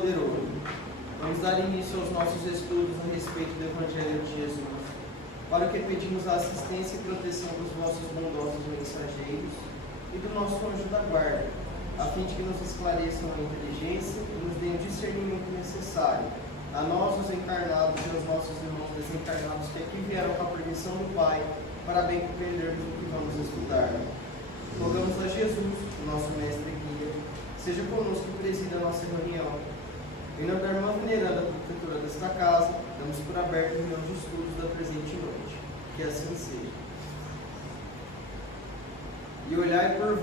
Todo-Poderoso. Vamos dar início aos nossos estudos a respeito do Evangelho de Jesus, para o que pedimos a assistência e proteção dos vossos bondosos mensageiros e do nosso anjo da guarda, a fim de que nos esclareçam a inteligência e nos deem o discernimento necessário, a nós os encarnados e aos nossos irmãos desencarnados que aqui vieram com a permissão do Pai, para bem compreendermos o que vamos estudar. Rogamos a Jesus, o nosso mestre e guia, seja conosco e presida a nossa reunião. Em nome da irmã veneranda protetora desta casa, damos por aberto a reunião de estudos da presente noite. Que assim seja. E olhai por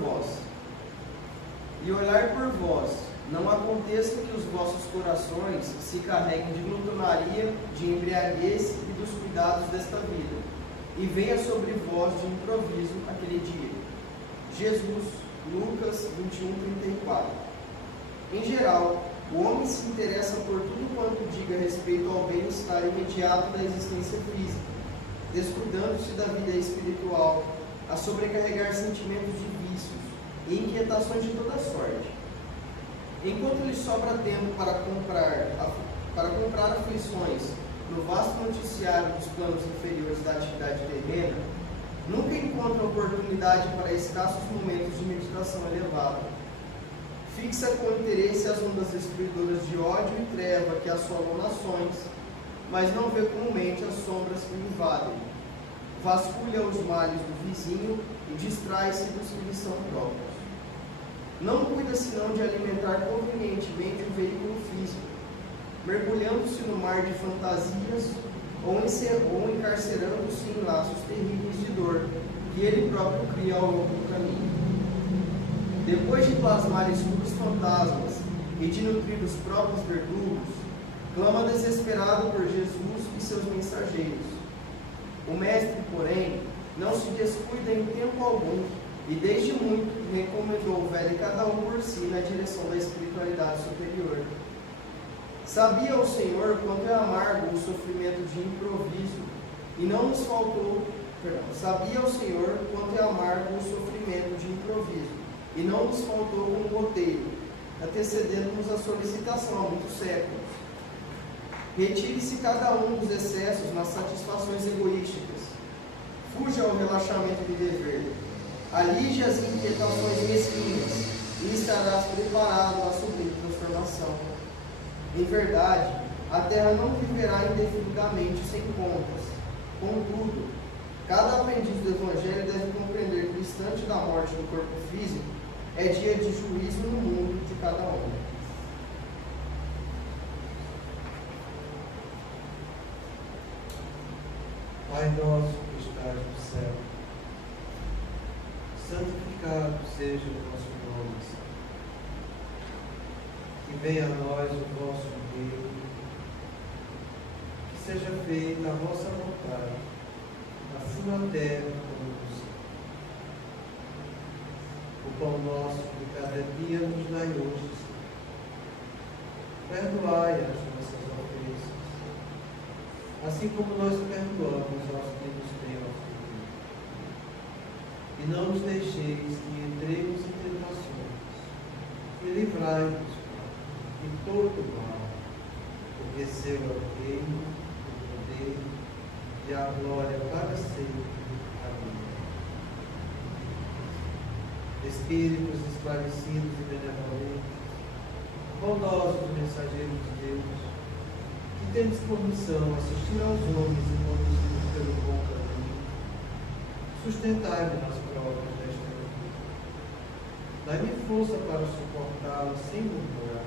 vós, não aconteça que os vossos corações se carreguem de glutonaria, de embriaguez e dos cuidados desta vida, e venha sobre vós de improviso aquele dia. Jesus, Lucas 21:34. Em geral, o homem se interessa por tudo quanto diga respeito ao bem-estar imediato da existência física, descuidando-se da vida espiritual, a sobrecarregar sentimentos de vícios e inquietações de toda sorte. Enquanto lhe sobra tempo para comprar aflições no vasto noticiário dos planos inferiores da atividade terrena, nunca encontra oportunidade para escassos momentos de meditação elevada. Fixa com interesse as ondas destruidoras de ódio e treva que assolam nações, mas não vê comumente as sombras que o invadem. Vasculha os males do vizinho e distrai-se dos que lhe são próprios. Não cuida senão de alimentar convenientemente o veículo físico, mergulhando-se no mar de fantasias ou encarcerando-se em laços terríveis de dor que ele próprio cria ao longo do caminho. Depois de plasmar escuros fantasmas e de nutrir os próprios verdugos, clama desesperado por Jesus e seus mensageiros. O mestre, porém, não se descuida em tempo algum e desde muito recomendou o velho cada um por si na direção da espiritualidade superior. Sabia o Senhor quanto é amargo o sofrimento de improviso e não nos faltou, sabia o Senhor quanto é amargo o sofrimento de improviso e não nos faltou um roteiro, antecedendo-nos a solicitação há muitos séculos. Retire-se cada um dos excessos nas satisfações egoísticas. Fuja ao relaxamento de dever. Alige as inquietações mesquinhas e estarás preparado à sublime transformação. Em verdade, a terra não viverá indefinidamente sem contas. Contudo, cada aprendiz do Evangelho deve compreender que o instante da morte do corpo físico é dia de juízo no mundo de cada homem. Pai nosso que estás no céu, santificado seja o vosso nome, que venha a nós o vosso reino, que seja feita a vossa vontade, assim na terra como no céu. O pão nosso de cada dia nos dai hoje, perdoai as nossas ofensas, assim como nós perdoamos aos que nos têm ofendido. E não nos deixeis que entremos em tentações, e livrai-nos de todo mal, porque seu é o reino, o poder e a glória para sempre. Amém. Espíritos esclarecidos e benevolentes, bondosos mensageiros de Deus, que tendes por missão assistir aos homens e conduzi-los pelo bom caminho, sustentai-me nas provas desta vida. Dai-me força para suportá-las sem murmurar.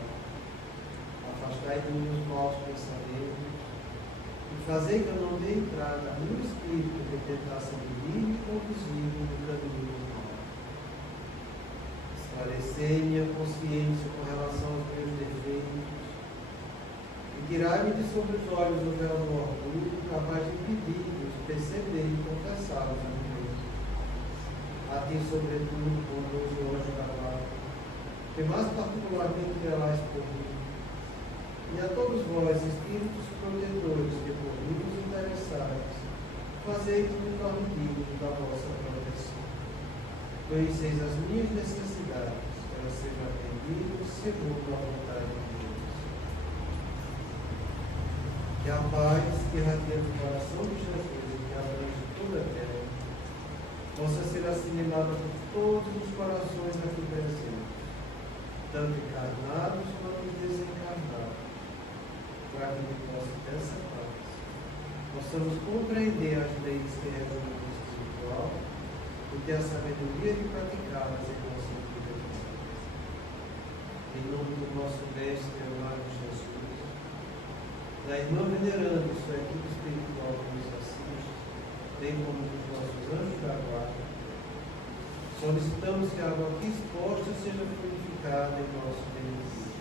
Afastai de mim os maus pensamentos e fazei que eu não dê entrada a nenhum espírito que tentasse me conduzir no caminho do mal. Esclarecei minha consciência com relação aos meus defeitos e tirai-me de sobre os olhos o véu do orgulho, capaz de impedir-nos perceber e confessá-los a mim mesmo. A ti, sobretudo, bondoso anjo da guarda, que mais particularmente velais por mim, e a todos vós, espíritos protetores que por mim vos interessais, fazei que me torne digno da vossa proteção. Conheceis as minhas necessidades, para serem atendidos segundo a vontade de Deus. Que a paz que irradia do coração de Jesus e que abrange toda a terra possa ser assimilada por todos os corações aqui presentes, tanto encarnados quanto desencarnados, para que possa dessa paz possamos compreender as leis que regem o mundo espiritual e ter a sabedoria de praticá-las em nossa vida. Em nome do nosso Mestre amado Jesus, da irmã veneranda, sua equipe espiritual que nos assiste, bem como dos nossos anjos da guarda, solicitamos que a água aqui exposta seja purificada em nosso benefício.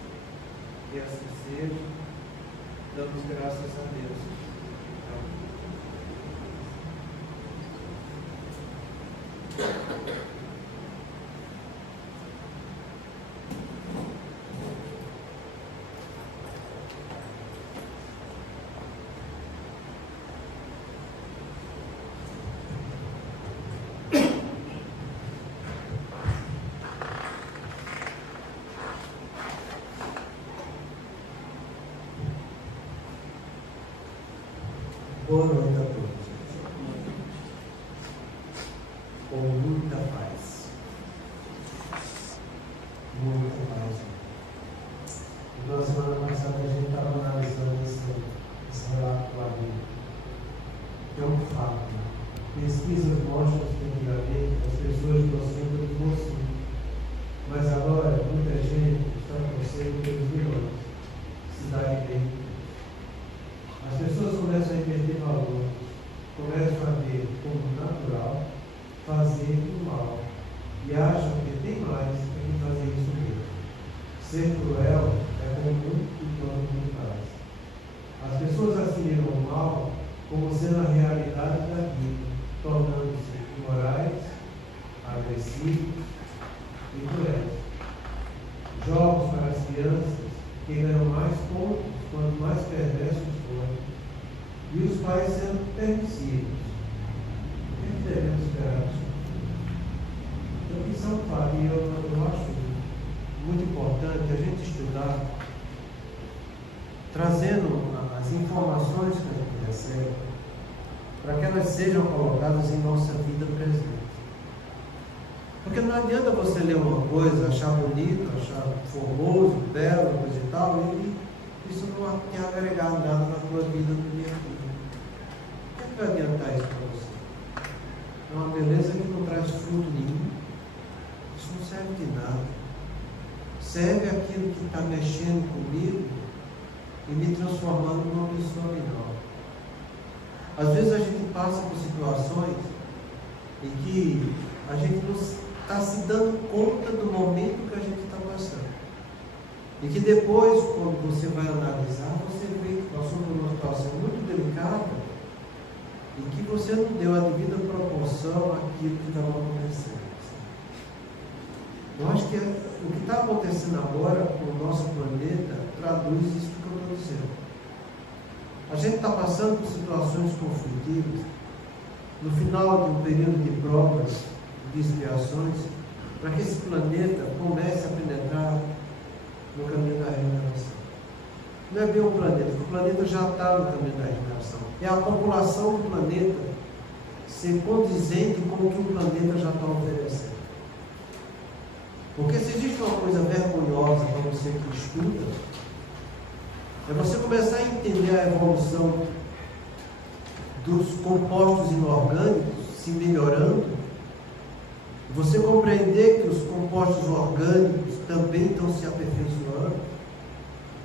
Que assim seja, damos graças a Deus. Boa noite a todos. Com muita paz. Muita paz. Na semana passada a gente estava analisando esse relato do amigo. Que é um fato. Pesquisas mostram que antigamente as pessoas não sempre fossem. Mas agora muita gente está conhecendo pelos milhões. Se dá bem. As pessoas começam a inverter valor, começam a ver como natural fazer o mal e acham que tem mais do que fazer isso mesmo. Ser cruel é comum e todo mundo faz. As pessoas assimilam o mal como sendo a realidade da vida, tornando-se imorais, agressivos e cruéis. Jogos para as crianças que ganham mais pontos quanto mais perversos forem, e os pais sendo permissivos. O que devemos esperar disso? Então, isso é um fato, e eu acho muito importante a gente estudar, trazendo as informações que a gente recebe, para que elas sejam colocadas em nossa vida presente. Porque não adianta você ler uma coisa, achar bonito, achar formoso, belo, coisa e tal, e isso não vai te agregar nada na tua vida do dia a dia. O que vai adiantar isso para você? É uma beleza que não traz fruto nenhum. Isso não serve de nada. Serve aquilo que está mexendo comigo e me transformando numa pessoa melhor. Às vezes a gente passa por situações em que a gente não está se dando conta do momento que a gente está passando. E que depois, quando você vai analisar, você vê que passou por uma situação muito delicada e que você não deu a devida proporção àquilo que estava acontecendo. Eu acho que o que está acontecendo agora com o nosso planeta traduz isso que eu estou dizendo. A gente está passando por situações conflitivas, no final de um período de provas, de expiações, para que esse planeta comece a penetrar no caminho da regeneração. Não é bem o planeta, porque o planeta já está no caminho da regeneração. É a população do planeta ser condizente com o que o planeta já está oferecendo. Porque se existe uma coisa vergonhosa para você que estuda, é você começar a entender a evolução dos compostos inorgânicos se melhorando, você compreender que os compostos orgânicos também estão se aperfeiçoando,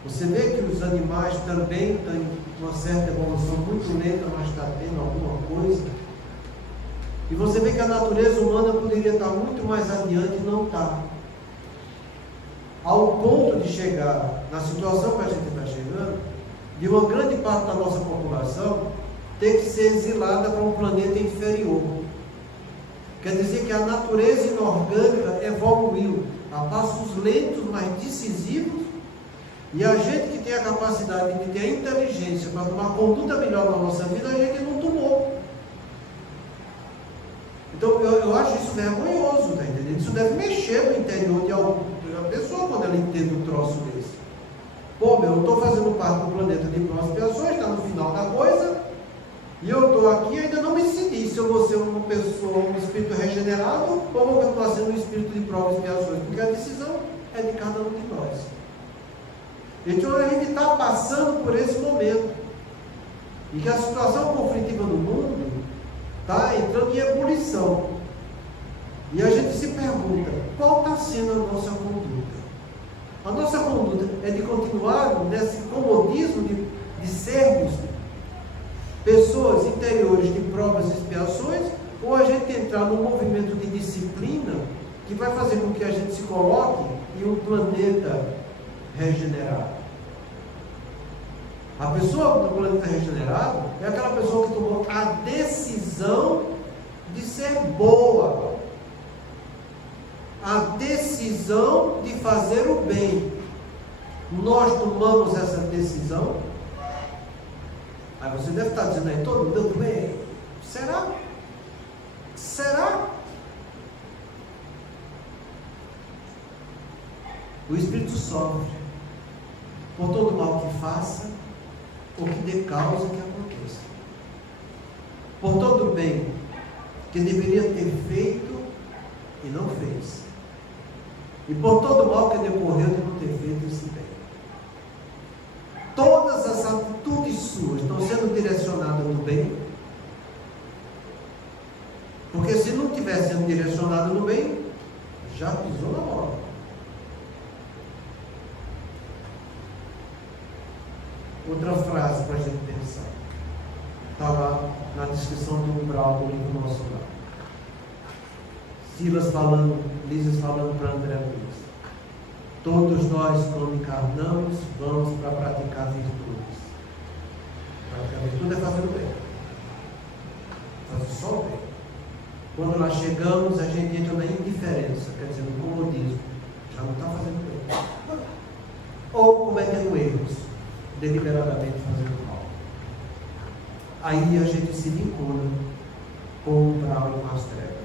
você vê que os animais também têm uma certa evolução muito lenta, mas está tendo alguma coisa, e você vê que a natureza humana poderia estar muito mais adiante e não está. Ao ponto de chegar na situação que a gente está chegando, de uma grande parte da nossa população ter que ser exilada para um planeta inferior. Quer dizer que a natureza inorgânica evoluiu a passos lentos, mas decisivos, e a gente que tem a capacidade de ter a inteligência para tomar conduta melhor na nossa vida, a gente não tomou. Então eu acho isso vergonhoso, tá entendendo? Isso deve mexer no interior de alguma pessoa quando ela entende um troço desse. Pô, eu estou fazendo parte do planeta de provas e expiações, está no final da coisa, e eu estou aqui e ainda não me decidi se eu vou ser uma pessoa, um espírito regenerado, ou vou continuar sendo um espírito de provas e expiações, porque a decisão é de cada um de nós. Então a gente está passando por esse momento, e que a situação conflitiva do mundo está entrando em ebulição. E a gente se pergunta, qual está sendo a nossa conduta? A nossa conduta é de continuar nesse comodismo de sermos pessoas interiores de provas e expiações, ou a gente entrar num movimento de disciplina que vai fazer com que a gente se coloque em um planeta regenerado? A pessoa do planeta regenerado é aquela pessoa que tomou a decisão de ser boa, a decisão de fazer o bem. Nós tomamos essa decisão? Aí você deve estar dizendo aí, todo mundo bem. Será? Será? O espírito sofre por todo mal que faça ou que dê causa que aconteça, por todo bem que deveria ter feito e não fez, e por todo mal que decorreu de não ter feito esse bem. Todas as atitudes suas estão sendo direcionadas no bem, porque se não tivesse sendo direcionado no bem, já pisou na bola. Outra frase para a gente pensar, está lá na descrição do umbral do livro Nosso Lar. Silas falando, Lísias falando para André Luiz: todos nós, quando encarnamos, vamos para praticar virtudes. Praticar virtude é fazer o bem, fazer só o bem. Quando nós chegamos, a gente entra na indiferença, quer dizer, no comodismo, já não está fazendo bem, ou cometendo erros, deliberadamente fazendo mal. Aí a gente se vincula com o umbral e com as trevas.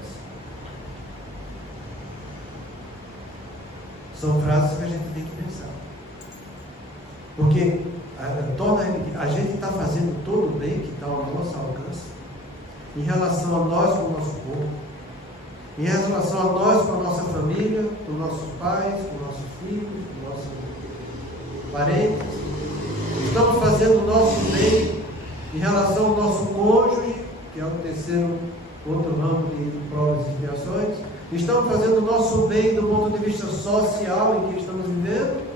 São frases que a gente tem que pensar, porque a gente está fazendo todo o bem que está ao nosso alcance, em relação a nós com o nosso corpo, em relação a nós com a nossa família, com nossos pais, com nossos filhos, com nossos parentes. Estamos fazendo o nosso bem em relação ao nosso cônjuge, que é o terceiro, outro ramo de provas e expiações. Estamos fazendo o nosso bem do ponto de vista social em que estamos vivendo?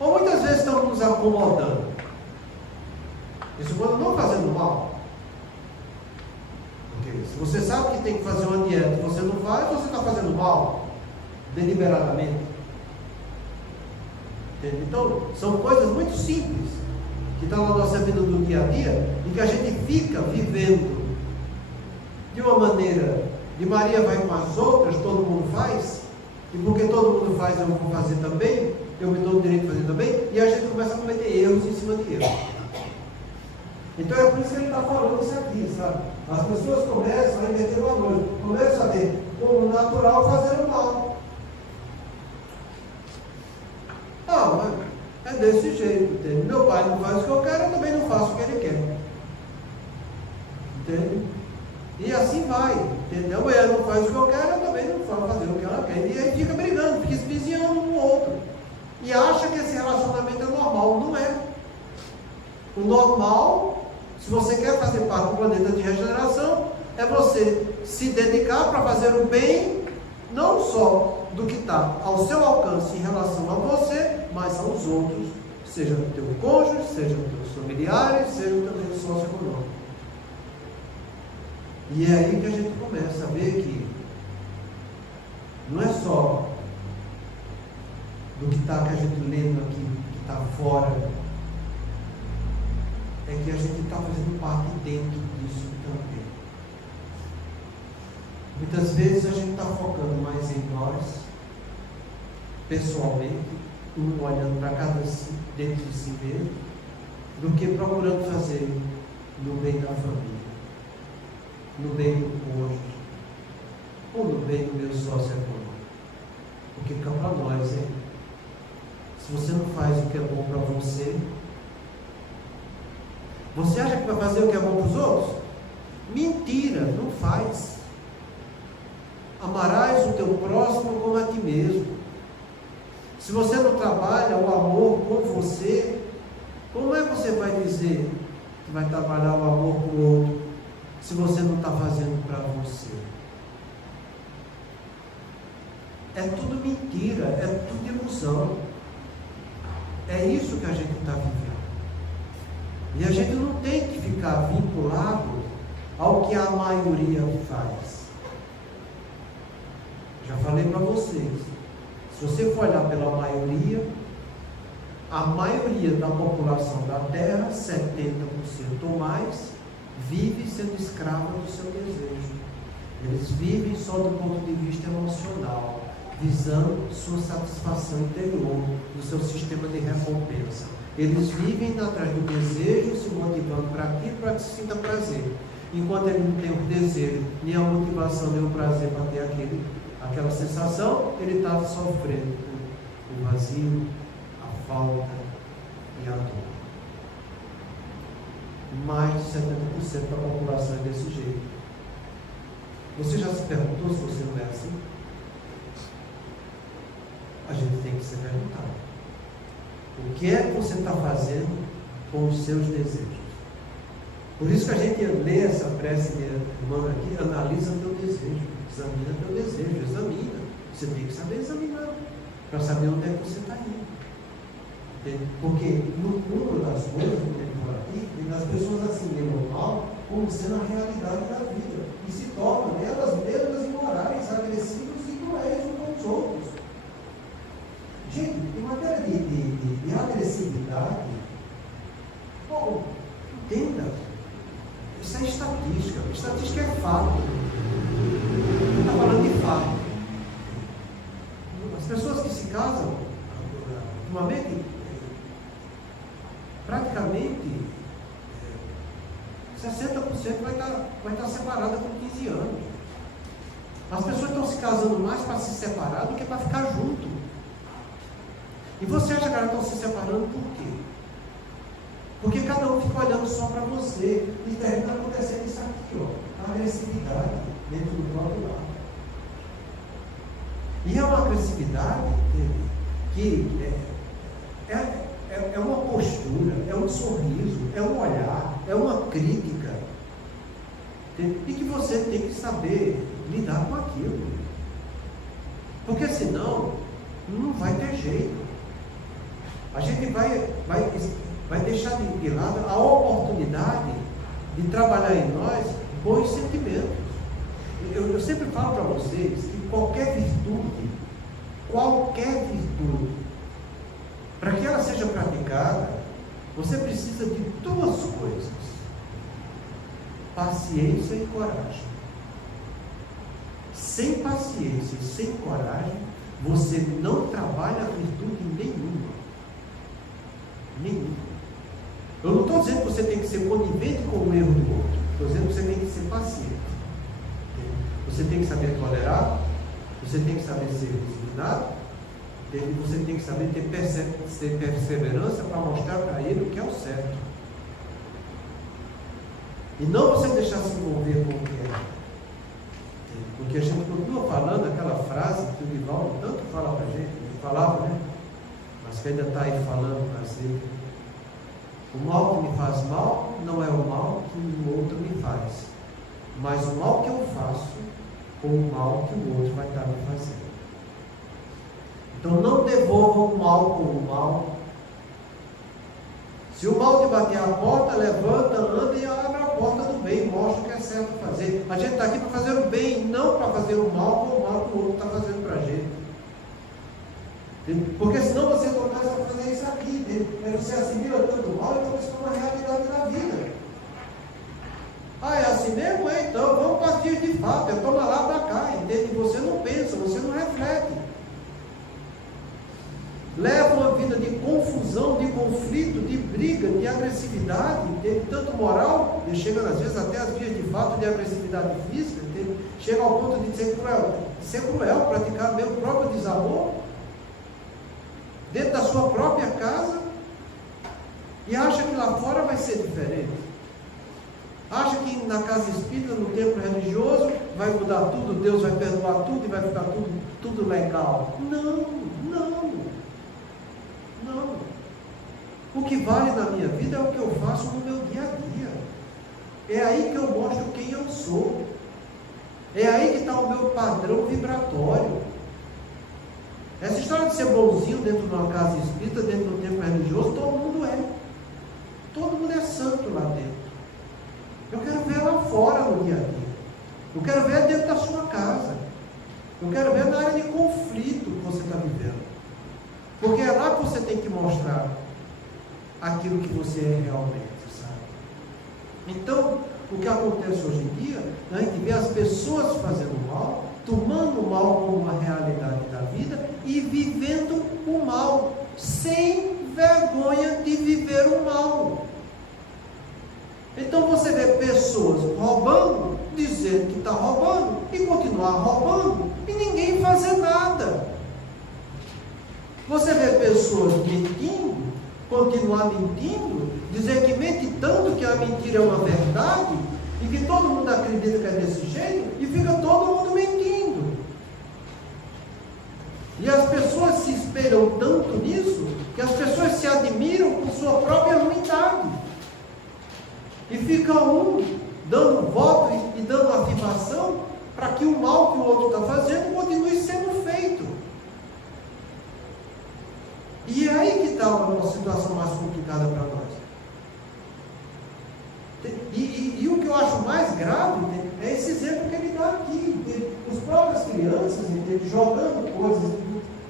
Ou muitas vezes estamos nos acomodando? Isso quando não fazendo mal. Porque se você sabe que tem que fazer uma dieta e você não faz, você está fazendo mal, deliberadamente. Entende? Então, são coisas muito simples, que estão na nossa vida do dia a dia, e que a gente fica vivendo de uma maneira de Maria vai com as outras, todo mundo faz, e porque todo mundo faz, eu vou fazer também, eu me dou o direito de fazer também, e a gente começa a cometer erros em cima de erros. Então é por isso que ele está falando isso aqui, sabe? As pessoas começam a inverter o valor, começam a ver como natural fazer o mal. Ah, mas é desse jeito, entende? Meu pai não faz o que eu quero, eu também não faço o que ele quer. Entende? E assim vai, entendeu? A mulher não faz o que eu quero, eu também não faço fazer o que ela quer. E aí fica brigando, fica espiziando um no outro. E acha que esse relacionamento é normal. Não é. O normal, se você quer fazer parte do planeta de regeneração, é você se dedicar para fazer o bem, não só do que está ao seu alcance em relação a você, mas aos outros, seja o teu cônjuge, seja os teus familiares, seja o teu meio socioeconômico. E é aí que a gente começa a ver que não é só do que está que a gente lendo aqui, que está fora, é que a gente está fazendo parte dentro disso também. Muitas vezes a gente está focando mais em nós, pessoalmente, olhando para cada si, dentro de si mesmo, do que procurando fazer no bem da família, no bem do cônjuge, ou no bem do meu sócio econômico. Porque para nós se você não faz o que é bom para você? Você acha que vai fazer o que é bom para os outros? Mentira, não faz. Amarás o teu próximo como a ti mesmo. Se você não trabalha o amor com você, como é que você vai dizer que vai trabalhar o amor com o outro, se você não está fazendo para você? É tudo mentira, é tudo ilusão. É isso que a gente está vivendo. E a gente não tem que ficar vinculado ao que a maioria faz. Já falei para vocês, se você for olhar pela maioria, a maioria da população da Terra, 70% ou mais, vive sendo escrava do seu desejo. Eles vivem só do ponto de vista emocional, visando sua satisfação interior, do seu sistema de recompensa. Eles vivem atrás do desejo, se motivando para aquilo, para que se sinta prazer. Enquanto ele não tem o desejo, nem a motivação, nem o prazer para ter aquela sensação, ele está sofrendo o vazio, a falta e a dor. Mais de 70% da população é desse jeito. Você já se perguntou se você não é assim? A gente tem que se perguntar. O que é que você está fazendo com os seus desejos? Por isso que a gente lê essa prece humana aqui, analisa teu desejo, examina teu desejo, examina. Você tem que saber examinar, para saber onde é que você está indo. Entende? Porque no cúmulo das coisas, como ele fala aqui, as pessoas assimilam o mal como sendo a realidade da vida, e se tornam elas mesmas imorais, agressivas e cruéis uns com os outros. Gente, em matéria de agressividade, bom, entenda, isso é estatística. Estatística é fato. Não está falando de fato. As pessoas que se casam, ultimamente, praticamente 60% vai estar separada com 15 anos. As pessoas estão se casando mais para se separar do que para ficar junto. E você acha que elas estão se separando por quê? Porque cada um fica olhando só para você. E termina acontecendo isso aqui, ó, a agressividade dentro do próprio lar. E é uma agressividade que é uma postura, é um sorriso, é um olhar, é uma crítica. E que você tem que saber lidar com aquilo. Porque senão, não vai ter jeito. A gente vai deixar de lado a oportunidade de trabalhar em nós bons sentimentos. Eu sempre falo para vocês que qualquer virtude, para que ela seja praticada, você precisa de duas coisas: paciência e coragem. Sem paciência e sem coragem, você não trabalha virtude nenhuma. Eu não estou dizendo que você tem que ser conivente com o erro do outro. Estou dizendo que você tem que ser paciente. Você tem que saber tolerar. Você tem que saber ser resignado. Você tem que saber ter perseverança para mostrar para ele o que é o certo. E não você deixar se envolver com o que é. Porque a gente continua falando aquela frase que o Divaldo tanto fala para a gente. Ele falava, né? Mas que ainda está aí falando para você. O mal que me faz mal não é o mal que o outro me faz, mas o mal que eu faço com o mal que o outro vai estar me fazendo. Então não devolva o mal com o mal. Se o mal te bater a porta, levanta, anda e abre a porta do bem, mostra o que é certo fazer. A gente está aqui para fazer o bem, não para fazer o mal com o mal que o outro está fazendo para a gente. Porque senão você começa a fazer isso aqui, você assimila tanto mal e isso é uma realidade da vida. Ah, é assim mesmo? Então vamos partir de fato, é toma lá para cá, entende? Você não pensa, você não reflete. Leva uma vida de confusão, de conflito, de briga, de agressividade, entende? Tanto moral, e chega às vezes até as vias de fato de agressividade física, entende? Chega ao ponto de ser cruel, praticar meu próprio desamor. dentro da sua própria casa, e acha que lá fora vai ser diferente. Acha que na casa espírita, no templo religioso, vai mudar tudo, Deus vai perdoar tudo e vai ficar tudo legal. Não. O que vale na minha vida é o que eu faço no meu dia a dia. É aí que eu mostro quem eu sou. É aí que está o meu padrão vibratório. Essa história de ser bonzinho dentro de uma casa espírita, dentro do templo religioso, todo mundo é. Todo mundo é santo lá dentro. Eu quero ver lá fora no dia a dia. Eu quero ver dentro da sua casa. Eu quero ver na área de conflito que você está vivendo. Porque é lá que você tem que mostrar aquilo que você é realmente, sabe? Então, o que acontece hoje em dia, a gente vê as pessoas fazendo mal, tomando o mal como uma realidade da vida e vivendo o mal, sem vergonha de viver o mal. Então você vê pessoas roubando, dizendo que está roubando, e continuar roubando, e ninguém fazer nada. Você vê pessoas mentindo, continuar mentindo, dizer que mente tanto que a mentira é uma verdade, e que todo mundo acredita que é desse jeito, e fica todo mundo mentindo. E as pessoas se espelham tanto nisso, que as pessoas se admiram por sua própria ruindade. E fica um dando voto e dando afirmação para que o mal que o outro está fazendo continue sendo feito. E é aí que está uma situação mais complicada para nós. E o que eu acho mais grave é esse exemplo que ele dá aqui. As próprias crianças jogando coisas,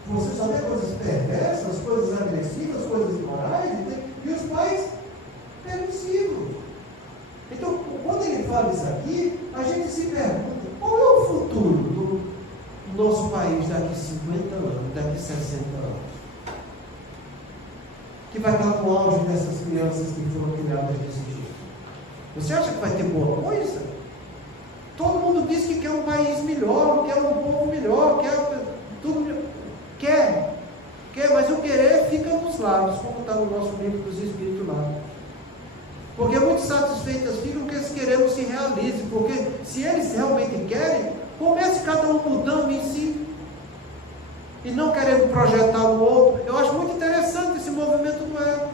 você só vê coisas perversas, coisas agressivas, coisas imorais, e os pais permissivos. Então, quando ele fala isso aqui, a gente se pergunta, qual é o futuro do nosso país daqui 50 anos, daqui 60 anos? Que vai estar com o auge dessas crianças que foram criadas desse jeito. Você acha que vai ter boa coisa? Todo mundo diz que quer um país melhor, quer um povo melhor, quer tudo melhor. Quer, mas o querer fica nos lábios, como está no nosso livro dos Espíritos lá. Porque muito satisfeitas ficam que esse querer não se realize, porque se eles realmente querem, comece cada um mudando em si, e não querendo projetar no outro. Eu acho muito interessante esse movimento do ego.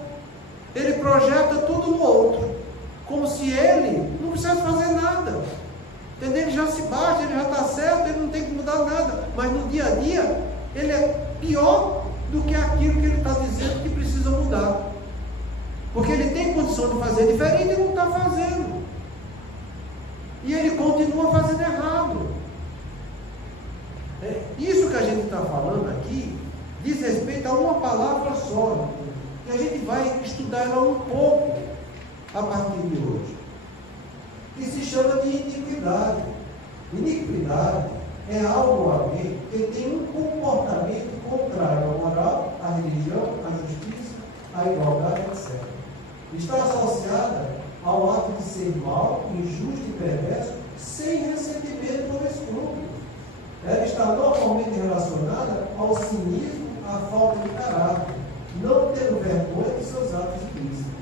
Ele projeta tudo no outro, como se ele não precisasse fazer nada. Entendeu? Ele já se basta, ele já está certo, ele não tem que mudar nada. Mas no dia a dia, ele é pior do que aquilo que ele está dizendo que precisa mudar. Porque ele tem condição de fazer diferente e não está fazendo. E ele continua fazendo errado. Isso que a gente está falando aqui diz respeito a uma palavra só. E a gente vai estudar ela um pouco a partir de hoje. Que se chama de iniquidade. Iniquidade é algo, alguém que tem um comportamento contrário à moral, à religião, à justiça, à igualdade, etc. Está associada ao ato de ser mau, injusto e perverso, sem ressentimento ou escrúpulos. Ela está normalmente relacionada ao cinismo, à falta de caráter, não tendo vergonha de seus atos ilícitos.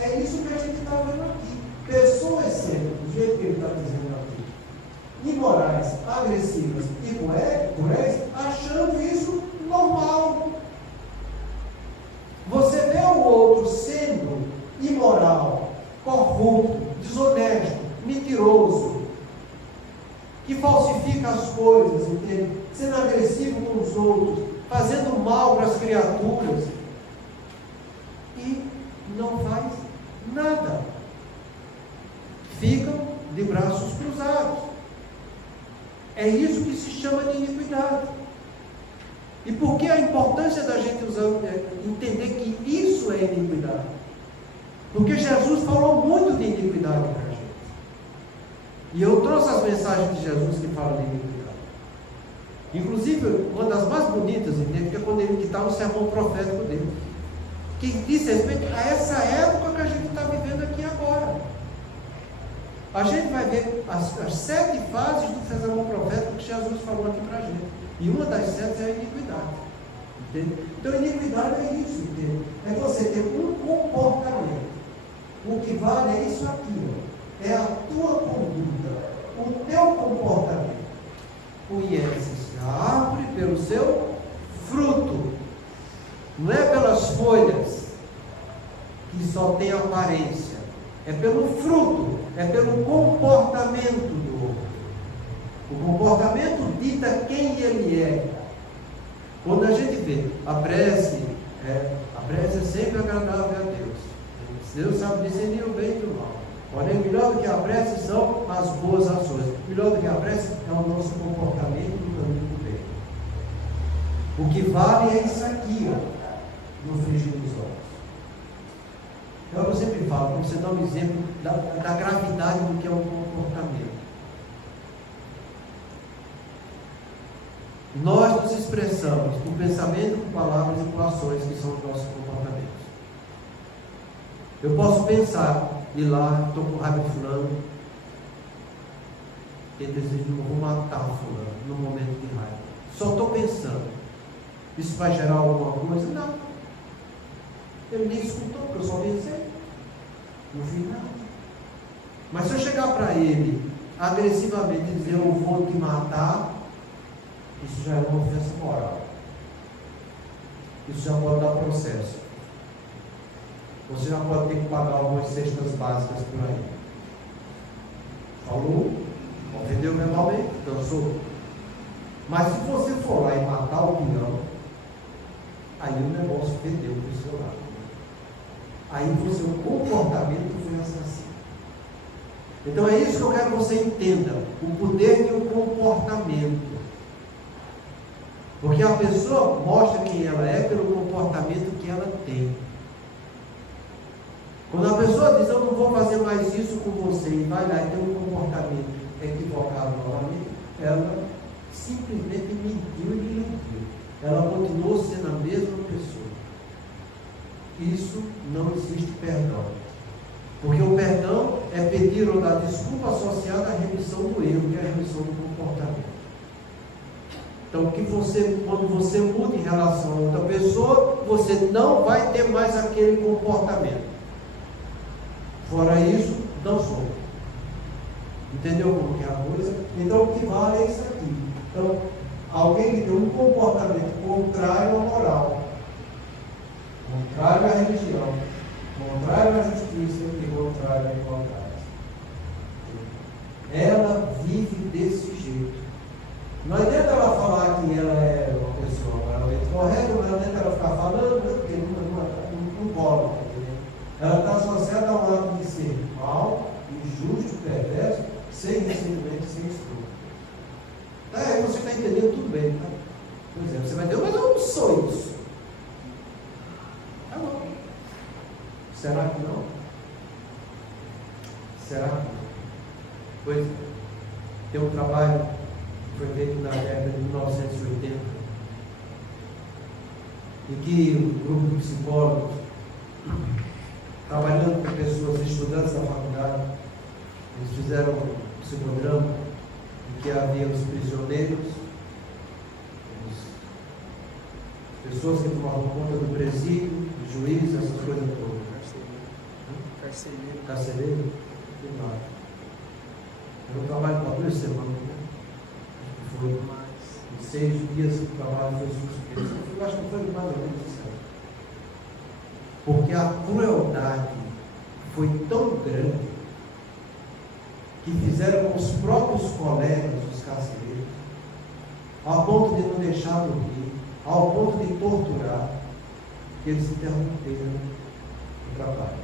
É isso que a gente está vendo aqui. Pessoas sendo, do jeito que ele está dizendo aqui, imorais, agressivas e cruéis, achando isso normal. Você vê o outro sendo imoral, corrupto, desonesto, mentiroso, que falsifica as coisas, entende? Sendo agressivo com os outros, fazendo mal para as criaturas, e não faz nada. Ficam de braços cruzados. É isso que se chama de iniquidade. E por que a importância da gente entender que isso é iniquidade? Porque Jesus falou muito de iniquidade para a gente. E eu trouxe as mensagens de Jesus que falam de iniquidade. Inclusive, uma das mais bonitas, entende? Que é quando ele está no sermão profético dele. Que diz respeito a essa época que a gente está vivendo aqui agora. A gente vai ver as 7 fases do sermão profético que Jesus falou aqui para a gente. E uma das 7 é a iniquidade. Entende? Então, iniquidade é isso, entende? É você ter um comportamento. O que vale é isso aqui, ó. É a tua conduta, o teu comportamento. Conhece-se a árvore pelo seu fruto, não é pelas folhas que só tem aparência, é pelo fruto, é pelo comportamento do outro. O comportamento dita quem ele é. Quando a gente vê a prece é sempre agradável a Deus. Deus sabe discernir o bem e o mal. Porém, melhor do que a prece são as boas ações. Melhor do que a prece é o nosso comportamento no caminho do bem. O que vale é isso aqui, ó, no frigir dos olhos. Então, eu sempre falo, para você dar um exemplo da gravidade do que é um comportamento. Nós nos expressamos por pensamento, por palavras e por ações que são os nossos comportamentos. Eu posso pensar, ir lá, estou com raiva de fulano, e desejo, vou matar fulano no momento de raiva. Só estou pensando. Isso vai gerar alguma coisa? Não. Ele nem escutou, porque eu só pensei. Não vi nada. Mas se eu chegar para ele agressivamente e dizer, eu vou te matar, isso já é uma ofensa moral. Isso já pode dar processo. Você já pode ter que pagar algumas cestas básicas por aí. Falou? Ofendeu verbalmente? Dançou? Mas se você for lá e matar o peão, aí o negócio perdeu do seu lado. Aí o seu comportamento foi assassino. Então é isso que eu quero que você entenda. O poder de um comportamento. Porque a pessoa mostra quem ela é pelo comportamento que ela tem. Quando a pessoa diz, eu não vou fazer mais isso com você, e vai lá e tem um comportamento equivocado novamente, ela simplesmente mentiu e iludiu. Ela continuou sendo a mesma pessoa. Isso não existe perdão. Porque o perdão é pedir ou dar desculpa associada à remissão do erro, que é a remissão do comportamento. Então, quando você muda em relação a outra pessoa, você não vai ter mais aquele comportamento. Fora isso, não sou. Entendeu como que é a coisa? Então, o que vale é isso aqui. Então, alguém que tem um comportamento contrário à moral, contrário à religião, contrário à justiça e contrário à igualdade. Ela vive desse jeito. Não adianta ela falar que ela é uma pessoa moralmente correta, não adianta ela ficar falando, porque não cola. Ela está associada a um ato de ser mau, injusto, perverso, sem recebimento, sem estudo. Aí você está entendendo tudo bem, tá? Por exemplo, você vai dizer, mas eu não sou isso. Tá bom. Será que não? Será que não? Pois é. Tem um trabalho que foi feito na década de 1980, em que um grupo de psicólogos, trabalhando com pessoas, estudantes da faculdade, eles fizeram um psicodrama em que havia os prisioneiros, as pessoas que tomavam conta do presídio, o juiz, essas coisas todas. Carcereiro. Era um trabalho para 2 semanas, né? Foi em 6 dias que o trabalho foi suspenso. Eu acho que foi mais ou menos isso. Porque a crueldade foi tão grande que fizeram com os próprios colegas, os carcereiros, ao ponto de não deixar dormir, ao ponto de torturar, que eles interromperam o trabalho.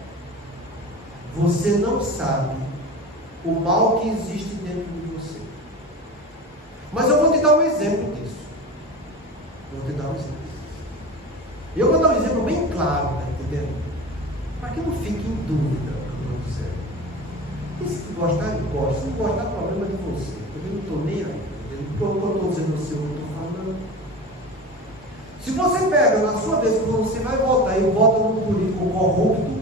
Você não sabe o mal que existe dentro de você. Mas eu vou te dar um exemplo disso. Eu vou dar um exemplo bem claro, tá entendendo? Para que não fique em dúvida, meu Deus do céu. E se tu gostar, gosta. Se não gostar, problema de você. Eu não estou nem aí. Eu não estou dizendo assim o que eu estou falando. Se você pega na sua vez, quando você vai votar e vota num político corrupto,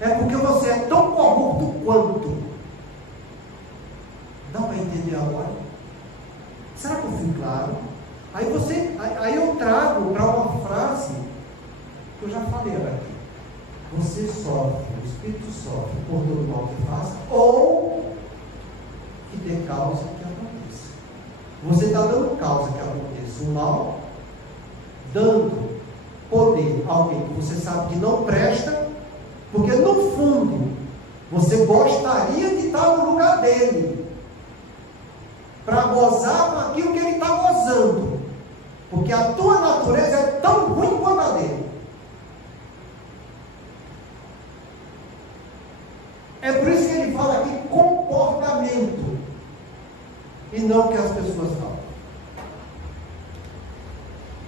é porque você é tão corrupto quanto. Dá para entender agora? Será que eu fui claro? Aí eu trago para uma bater aqui. Você sofre, o Espírito sofre por todo o mal que faz, ou que dê causa que aconteça. Você está dando causa que aconteça o mal, dando poder a alguém que você sabe que não presta, porque no fundo você gostaria de estar no lugar dele, para gozar com aquilo que ele está gozando, porque a tua natureza é tão ruim quanto a dele. É por isso que ele fala aqui comportamento, e não o que as pessoas falam.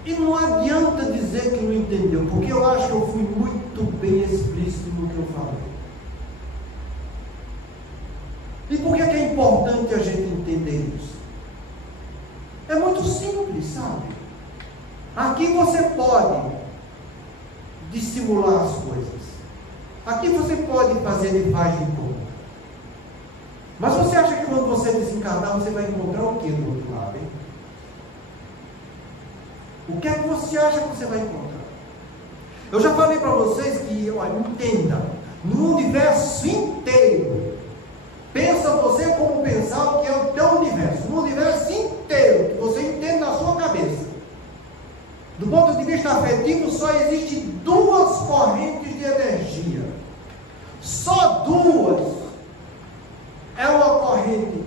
E não adianta dizer que não entendeu, porque eu acho que eu fui muito bem explícito no que eu falei. E por que é importante a gente entender isso? É muito simples, sabe? Aqui você pode dissimular as coisas. Aqui você pode fazer de faz de conta. Mas você acha que quando você desencarnar, você vai encontrar o que do outro lado, hein? O que é que você acha que você vai encontrar? Eu já falei para vocês que, olha, entenda, no universo inteiro, pensa você como pensar o que é o teu universo, no universo inteiro, que você entende na sua cabeça. Do ponto de vista afetivo, só existem duas correntes de energia. Só duas. É uma corrente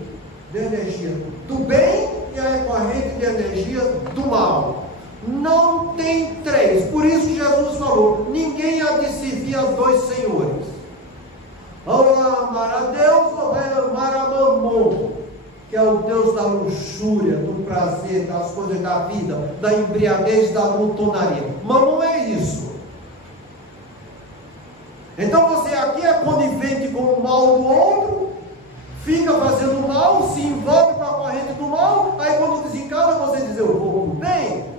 de energia do bem e a corrente de energia do mal. Não tem três. Por isso que Jesus falou: ninguém há de servir a dois senhores. Ou vai amar a Deus ou vai amar a Mamon, que é o Deus da luxúria, do prazer, das coisas da vida, da embriaguez, da glutonaria. Mamon é isso. Então você aqui é conivente com o mal do outro, fica fazendo mal, se envolve com a corrente do mal, aí quando desencarna você diz: eu vou pro bem.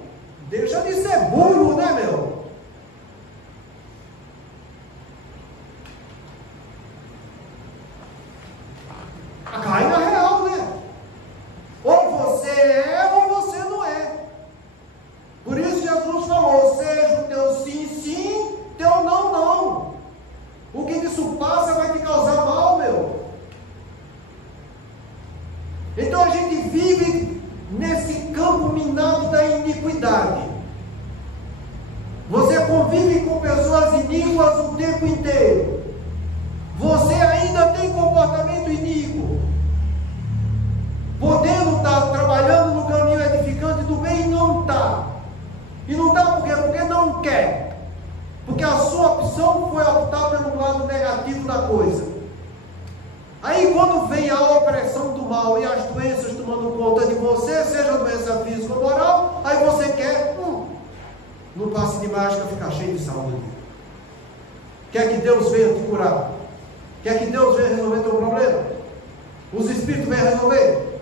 Deixa de ser burro, né, meu? Cai na real, né? Ou você é ou você não é. Por isso Jesus falou: seja o teu sim, sim, teu não, não. O que disso passa vai te causar mal, meu. Então a gente vive nesse campo minado da iniquidade. Você convive com pessoas iníquas o tempo inteiro. Você ainda tem comportamento iníquo, podendo estar trabalhando no caminho edificante do bem, e não está. E não está por quê? Porque não quer. Porque a sua opção foi optar pelo lado negativo da coisa. Aí quando vem a opressão do mal e as doenças tomando conta de você, seja doença física ou moral, aí você quer, no passe de mágica, ficar cheio de saúde. Quer que Deus venha te curar? Quer que Deus venha resolver teu problema? Os espíritos venham resolver?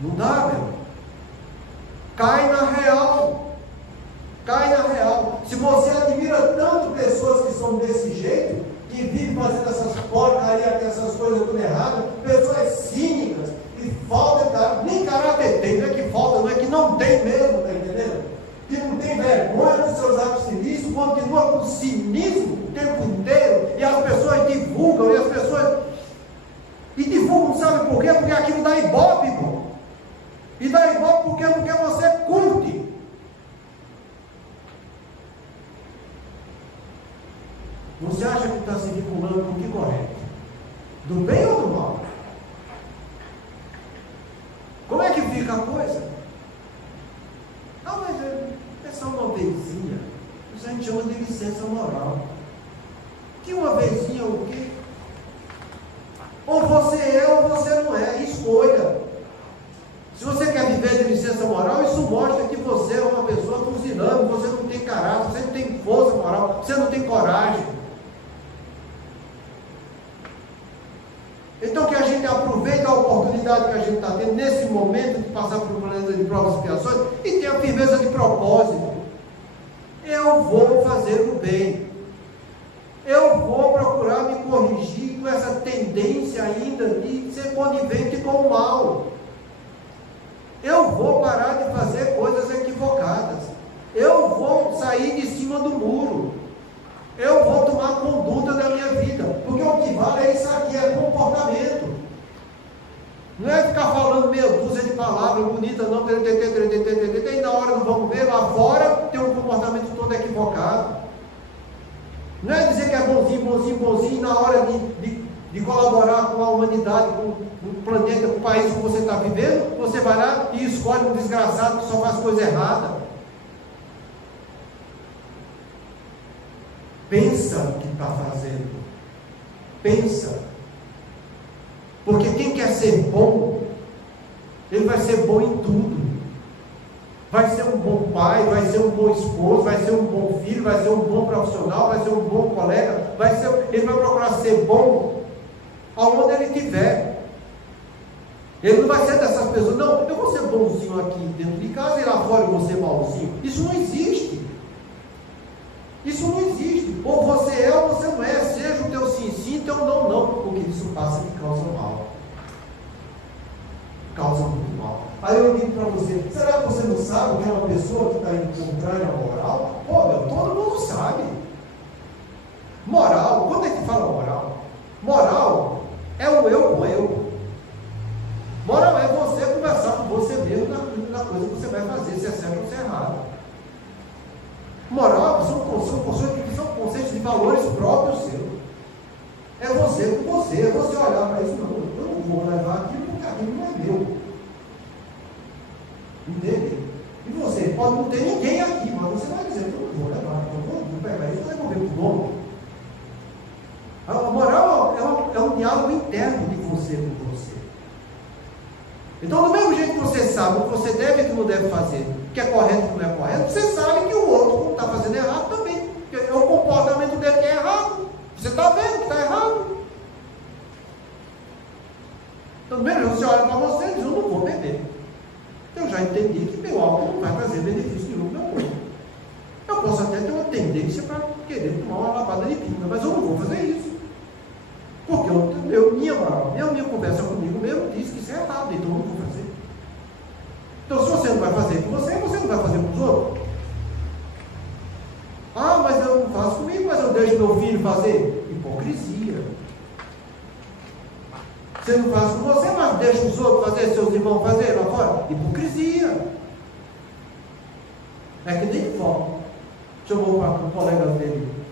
Não dá, meu. Cai na real. Cai na real. Se você admira tanto pessoas que são desse jeito, que vivem fazendo essas porcarias, essas coisas tudo erradas, pessoas cínicas, e falta, nem caráter tem, não é que falta, não é que não tem mesmo, tá entendendo? Que não tem vergonha dos seus atos ilícitos, continua com cinismo o tempo inteiro, e as pessoas divulgam, e divulgam, sabe por quê? Porque aquilo dá ibope, irmão. E dá ibope por quê? Porque você curte. Você acha que está se vinculando com o que correto? Do bem ou do mal? Como é que fica a coisa? Ah, mas é só uma vezinha. Isso a gente chama de licença moral. Que uma vezinha o quê? Ou você é ou você não é. Escolha. Se você quer viver de licença moral, isso mostra que você é uma pessoa fuzilando, você não tem caráter, você não tem força moral, você não tem coragem. Então que a gente aproveite a oportunidade que a gente está tendo nesse momento de passar por um planeta de provas e expiações e tenha firmeza de propósito. Eu vou fazer o bem. Eu vou procurar me corrigir com essa tendência ainda de ser conivente com o mal. Eu vou parar de fazer coisas equivocadas. Eu vou sair palavra bonita, não, e na hora do vamos ver, lá fora tem um comportamento todo equivocado. Não é dizer que é bonzinho, e na hora de colaborar com a humanidade, com o planeta, com o país que você está vivendo, você vai lá e escolhe um desgraçado que só faz coisa errada. Pensa no que está fazendo. Pensa. Porque quem quer ser bom, ele vai ser bom em tudo. Vai ser um bom pai, vai ser um bom esposo, vai ser um bom filho, vai ser um bom profissional, vai ser um bom colega, ele vai procurar ser bom aonde ele estiver. Ele não vai ser dessas pessoas, não, eu vou ser bonzinho aqui dentro de casa e lá fora eu vou ser malzinho. Isso não existe. Isso não existe. Ou você é ou você não é. Seja o teu sim, teu não. Porque isso passa e causa mal. Causa muito mal. Aí eu digo para você, será que você não sabe que é uma pessoa que está indo contrária à moral? Pô, meu, todo mundo sabe. Moral, quando é que fala moral? Moral é o eu com eu. Moral é você conversar com você mesmo na coisa que você vai fazer, se é certo ou se é errado. Moral são conceitos de valores próprios seus. É você com você, é você olhar para isso, não, eu não vou levar aquilo porque aquilo não é meu. Entende? E você pode não ter ninguém aqui, mas você vai dizer, eu não vou levar, eu vou pegar isso e devolver para o dono. A moral é um diálogo interno de você com você. Então, do mesmo jeito que você sabe o que você deve e o que não deve fazer, o que é correto e o que não é correto, você sabe que o outro está fazendo errado também. Porque o comportamento dele que é errado. Você está vendo que está errado. Então, do mesmo jeito você olha para você e diz, eu não vou beber. Eu já entendi que meu álcool não vai trazer benefício nenhum para o meu corpo. Eu posso até ter uma tendência para querer tomar uma lavada de pinga, mas eu não vou fazer isso. Porque minha conversa comigo mesmo diz que isso é errado, então eu não vou fazer. Então, se você não vai fazer com você não vai fazer com os outros. Ah, mas eu não faço comigo, mas eu deixo meu filho fazer. Hipocrisia. Você não faz com você, mas deixa os outros fazer, seus irmãos fazer lá fora. Hipocrisia. É que nem Jó. Chamou um colega dele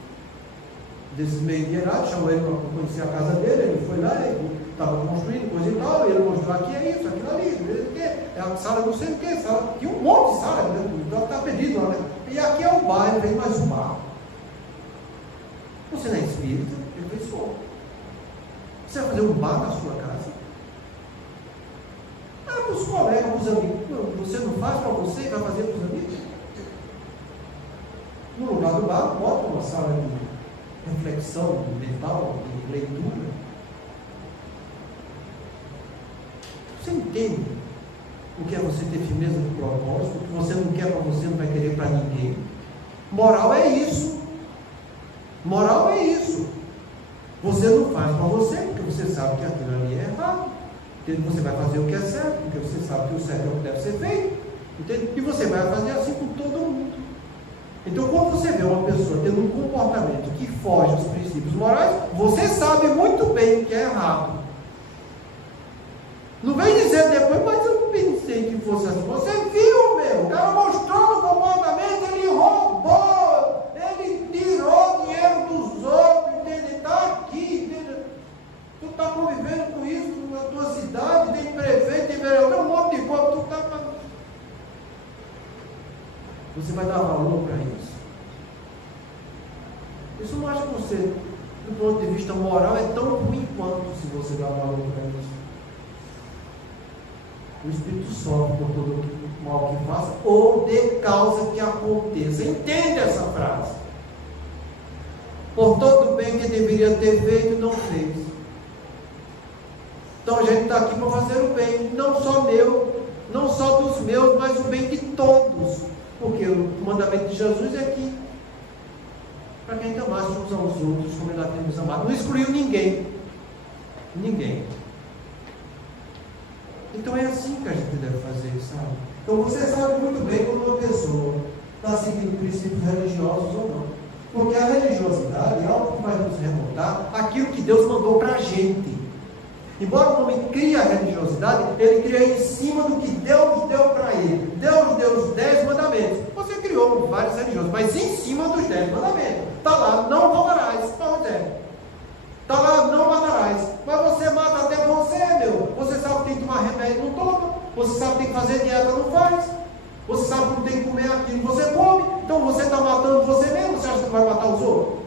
desses meio de idade, chamou ele para conhecer a casa dele, ele foi lá, ele estava construindo coisa e tal, e ele mostrou aqui é isso, aquilo ali, é a sala não sei o que, sala, tinha um monte de sala, então está perdido lá, né? E aqui é o bar, ele fez mais um bar. Você não é espírita? Ele fez só. Você vai fazer um bar na sua casa? Ah, para os colegas, para os amigos. Você não faz para você e vai fazer para os amigos? No lugar do bar, bota uma sala de reflexão mental, de leitura. Você entende o que é você ter firmeza de propósito? O que você não quer para você, não vai querer para ninguém. Moral é isso. Moral é isso. Você não faz para você, porque você sabe que aquilo ali é errado. Entende? Você vai fazer o que é certo, porque você sabe que o certo é o que deve ser feito. Entende? E você vai fazer assim com todo mundo. Então, quando você vê uma pessoa tendo um comportamento que foge dos princípios morais, você sabe muito bem que é errado. Não vem dizer depois, mas eu não pensei que fosse assim. Você viu, meu? O cara mostrou no comportamento, ele roubou, ele tirou dinheiro dos outros, entende? Está aqui, entende? Tu está convivendo com isso na tua cidade, tem prefeito, tem vereador, tem um monte de coisa, tu está... Você vai dar valor para isso? Isso mostra que você, do ponto de vista moral, é tão ruim quanto se você dá valor para isso. O Espírito sofre por todo o mal que faça, ou de causa que aconteça. Entende essa frase? Por todo o bem que deveria ter feito, não fez. Então a gente está aqui para fazer o bem, não só meu, não só dos meus, mas o bem de todos. Porque o mandamento de Jesus é que para quem amasse uns aos outros, como ele temos amado. Não excluiu ninguém. Ninguém. Então é assim que a gente deve fazer, sabe? Então você sabe muito bem quando uma pessoa está seguindo princípios religiosos ou não. Porque a religiosidade é algo que vai nos remontar aquilo que Deus mandou para a gente. Embora o homem crie a religiosidade, ele cria em cima do que Deus deu para ele. Deus deu os 10 mandamentos. Você criou vários religiosos, mas em cima dos 10 mandamentos. Está lá, não roubarás. Pois é. Está lá, não matarás. Mas você mata até você, meu. Você sabe que tem que tomar remédio, não toma. Você sabe que tem que fazer dieta, não faz. Você sabe que não tem que comer aquilo, você come. Então você está matando você mesmo. Você acha que não vai matar os outros?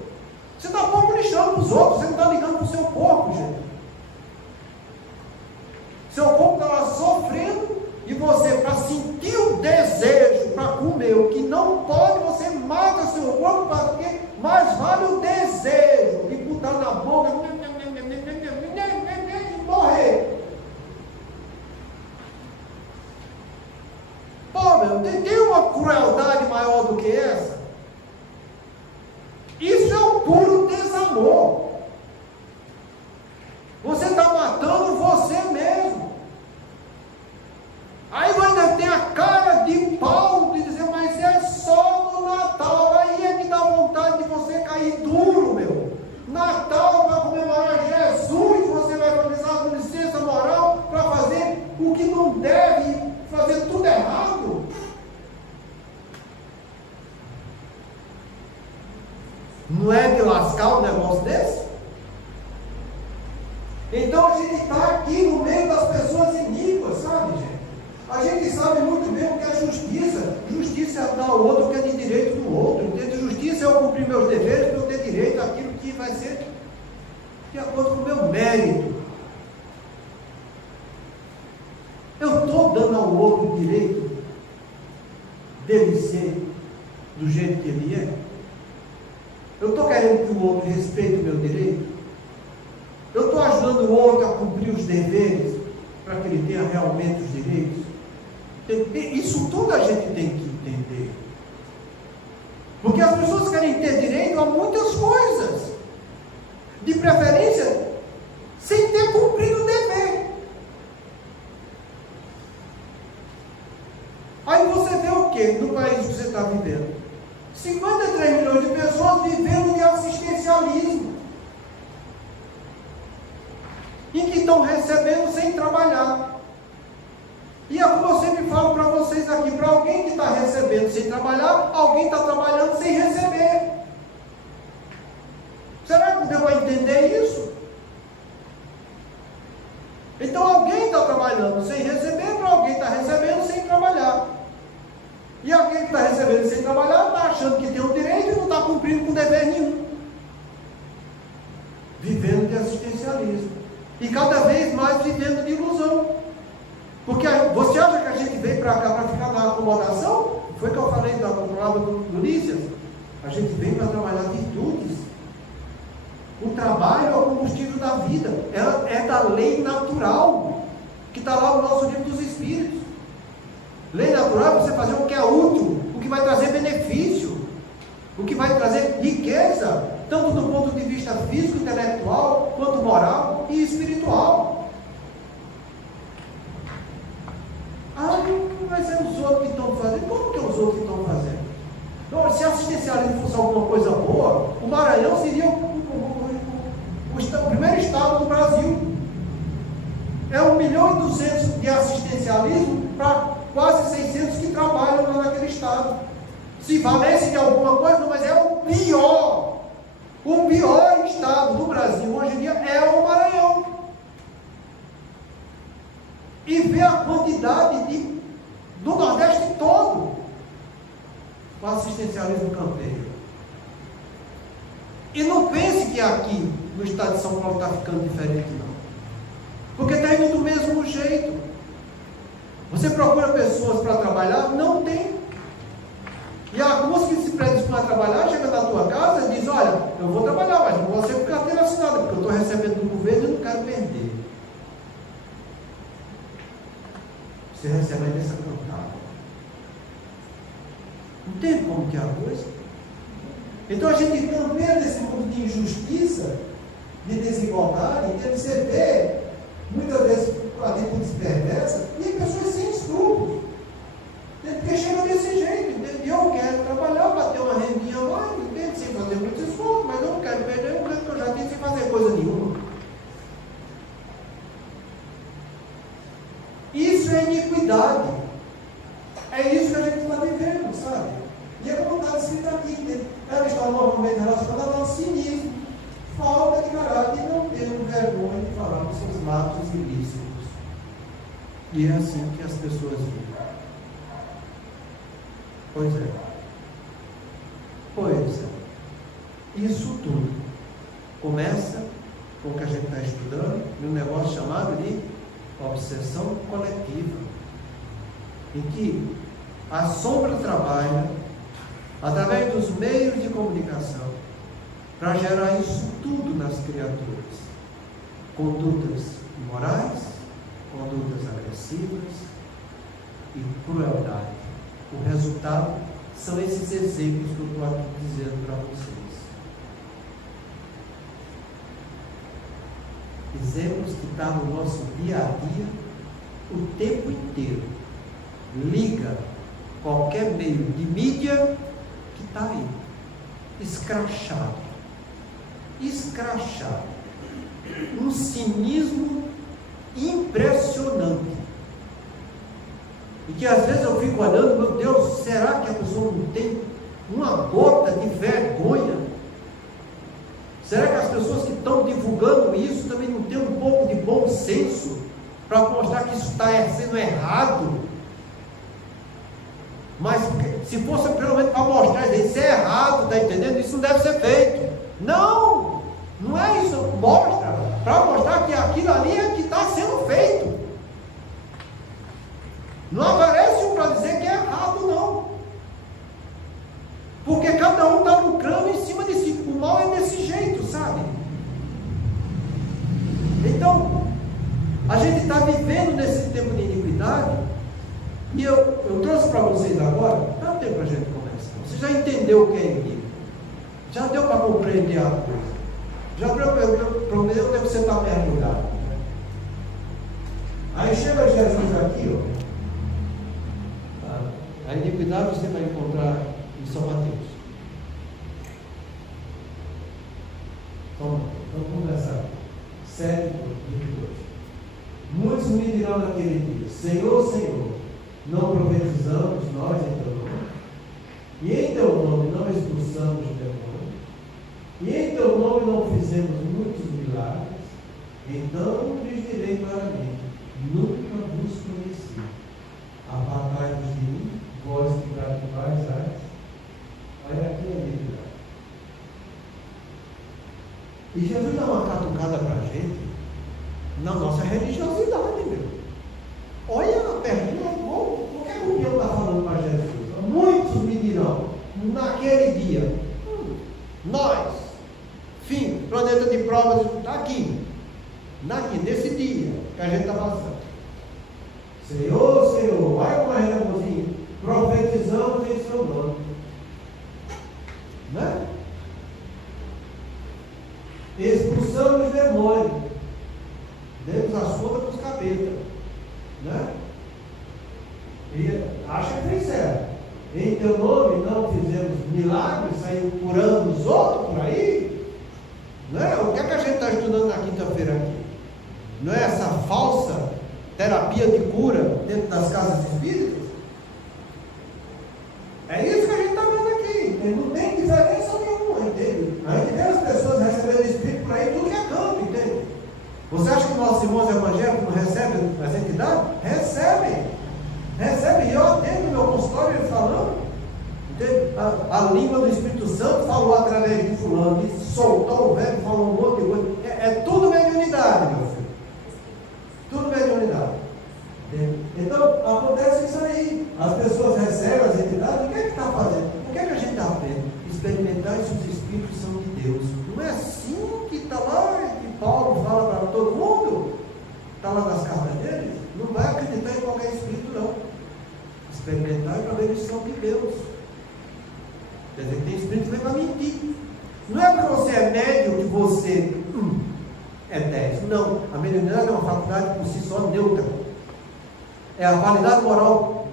Você está pouco lixando para os outros. Você não está ligando para o seu corpo, gente. Seu corpo está lá sofrendo. E você, para sentir o desejo para comer o que não pode, você mata seu corpo, porque mais vale o desejo de botar na boca e morrer. Pô, meu, tem uma crueldade maior do que essa? Isso é um puro desamor. Você está matando você mesmo. Aí você tem a cara de pau de dizer, mas é só no Natal. Aí é que dá vontade de você cair duro, meu. Natal para comemorar Jesus, você vai precisar de licença moral para fazer o que não deve, fazer tudo errado. Não é de lascar um negócio desse? Então a gente está aqui no meio das pessoas iníquas, sabe, gente? A gente sabe muito bem o que é justiça. Justiça é dar ao outro o que é de direito do outro. Entende? Justiça é eu cumprir meus deveres para eu ter direito àquilo que vai ser de acordo com o meu mérito. Eu estou dando ao outro o direito dele ser do jeito que ele é. Eu estou querendo que o outro respeite o meu direito. Eu estou ajudando o outro a cumprir os deveres para que ele tenha realmente os direitos. Isso tudo a gente tem que entender. Porque as pessoas querem ter direito a muitas coisas. De preferência, sem ter cumprido o dever. Aí você vê o que no país que você está vivendo? 53 milhões de pessoas vivendo de assistencialismo. E que estão recebendo sem trabalhar. E é como eu sempre falo para vocês aqui, para alguém que está recebendo sem trabalhar, alguém está trabalhando sem receber. Será que deu a entender isso? Então alguém está trabalhando sem receber, para alguém está recebendo sem trabalhar. E alguém que está recebendo sem trabalhar está achando que tem o direito e não está cumprindo com dever nenhum. Vivendo de assistencialismo. E cada vez mais vivendo de ilusão. Porque você acha que a gente veio para cá para ficar na acomodação? Foi que eu falei da palavra do Lícias. A gente veio para trabalhar virtudes. O trabalho é o combustível da vida. É da lei natural. Que está lá no nosso livro dos Espíritos. Lei natural é você fazer o que é útil, o que vai trazer benefício, o que vai trazer riqueza, tanto do ponto de vista físico, intelectual, quanto moral e espiritual. Mas é os outros que estão fazendo. Como que é os outros que estão fazendo? Então, se assistencialismo fosse alguma coisa boa, o Maranhão seria o primeiro estado do Brasil. É 1.200.000 de assistencialismo para quase 600 que trabalham lá naquele estado. Se valesse de alguma coisa, não, mas é o pior. O pior estado do Brasil hoje em dia é o Maranhão. E vê a quantidade do Nordeste todo o assistencialismo campeiro. E não pense que aqui no estado de São Paulo está ficando diferente, não. Porque está indo do mesmo jeito. Você procura pessoas para trabalhar? Não tem. E algumas que se predispõem a trabalhar, chega na tua casa e diz, olha, eu vou trabalhar, mas não vou ser com carteira assinada, porque eu estou recebendo do governo e não quero perder. Você recebe aí nessa cantada. Não tem como que é a coisa. Então a gente campeia nesse mundo de injustiça, de desigualdade, que você vê, muitas vezes, atitudes perversas, e pessoas sem escrúpulos. Porque chega desse jeito, entende? Eu quero trabalhar, bater uma rendinha lá, entende? Sem fazer muito esforço, mas eu não quero perder o que eu já tenho sem fazer coisa nenhuma. iniquidade. É isso que a gente está vivendo, sabe? E é como está escrito aqui, né? Ela está normalmente relacionada ao cinismo, falta de caráter e não tendo vergonha de falar dos seus lábios ilícitos. E é assim que as pessoas vivem. Pois é. Pois é. Isso tudo começa com o que a gente está estudando, num negócio chamado de obsessão coletiva, em que a sombra trabalha através dos meios de comunicação para gerar isso tudo nas criaturas: condutas imorais, condutas agressivas e crueldade. O resultado são esses exemplos que eu estou aqui dizendo para vocês. Exemplos que estão no nosso dia a dia o tempo inteiro. Liga qualquer meio de mídia que está aí, escrachado. Escrachado. Um cinismo impressionante. E que às vezes eu fico olhando, meu Deus, será que a pessoa não tem uma gota de vergonha? Será que as pessoas que estão divulgando isso também não têm um pouco de bom senso para mostrar que isso está sendo errado? Mas se fosse pelo menos para mostrar, isso é errado, está entendendo? Isso não deve ser feito. Não! Não é isso. Mostra, para mostrar que aquilo ali é que está sendo feito. Não aparece um para dizer que é errado, não. Porque cada um está lucrando em cima de si. O mal é desse jeito, sabe? Então, a gente está vivendo nesse tempo de iniquidade. E eu trouxe para vocês agora, dá tempo para a gente conversar. Você já entendeu o que é inimigo? Já deu para compreender a coisa? Já prometeu que você está mergulhado. Aí chega Jesus aqui, ó. A iniquidade você vai encontrar em São Mateus. Então, vamos começar. 7, 22. Muitos me dirão naquele dia: Senhor, Senhor, não profetizamos nós em teu nome? E em teu nome não expulsamos demônios? E em teu nome não fizemos muitos milagres? Então lhes direi claramente: nunca vos conheci. Apartai-vos de mim, vós que praticais artes. Olha aqui a iniquidade. E Jesus dá uma catucada para a gente na nossa religiosidade, meu. Olha a pergunta, o que é que o Deus está falando para Jesus? Muitos me dirão, naquele dia, nós, fim, planeta de provas, está aqui, nesse dia que a gente está passando. Senhor, Senhor, vai com a irmãozinha, profetizamos em seu nome. Né? Expulsamos os demônios, demos as contas para os cabeças. Né? E acha que fez certo. Em teu nome não fizemos milagres, saímos curando os outros por aí? Né? O que é que a gente está estudando na quinta-feira aqui? Não é essa falsa terapia de cura dentro das casas espíritas? É isso que a gente está vendo aqui. Não tem diferença nenhuma, entende? A gente vê as pessoas recebendo espírito por aí, tudo que é canto, entende? Você acha que nossos irmãos evangélicos não recebem as entidades? Recebem. Recebem. E eu atendo meu consultório ele falando. Entende? A língua do Espírito Santo falou através de fulano, e soltou o verbo, falou um monte de coisa. É tudo mediunidade, meu filho. Tudo mediunidade. Então, acontece isso aí. As pessoas recebem as entidades. O que é que está fazendo? O que é que a gente está vendo? Experimentar se os espíritos são de Deus. Não é assim que está lá, que Paulo fala para todo mundo? Está lá nas cartas deles? Não vai acreditar em qualquer espírito, não. Experimentar para ver se são de Deus. Quer dizer, tem espírito que vem para mentir. Não é porque você é médium que você é 10. Não. A mediunidade é uma faculdade por si só neutra. É a qualidade moral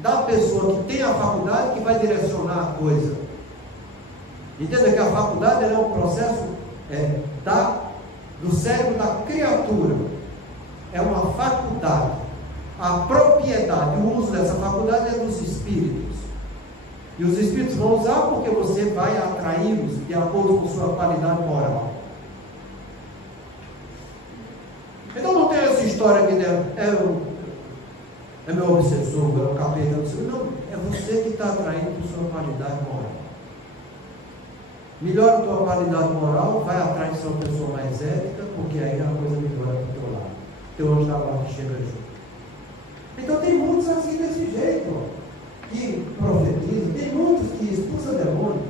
da pessoa que tem a faculdade que vai direcionar a coisa. Entenda que a faculdade é um processo do cérebro da criatura. É uma faculdade. a propriedade, o uso dessa faculdade é dos espíritos. E os espíritos vão usar porque você vai atraí-los de acordo com sua qualidade moral. Então não tem essa história que é meu obsessor, é o capeta, não, é você que está atraindo por sua qualidade moral. Melhora a tua qualidade moral, vai atrás de ser uma pessoa mais ética, porque aí a coisa melhora do teu lado. Teu anjo da guarda chega junto. Então tem muitos assim desse jeito, ó, que profetizam, tem muitos que expulsam demônio.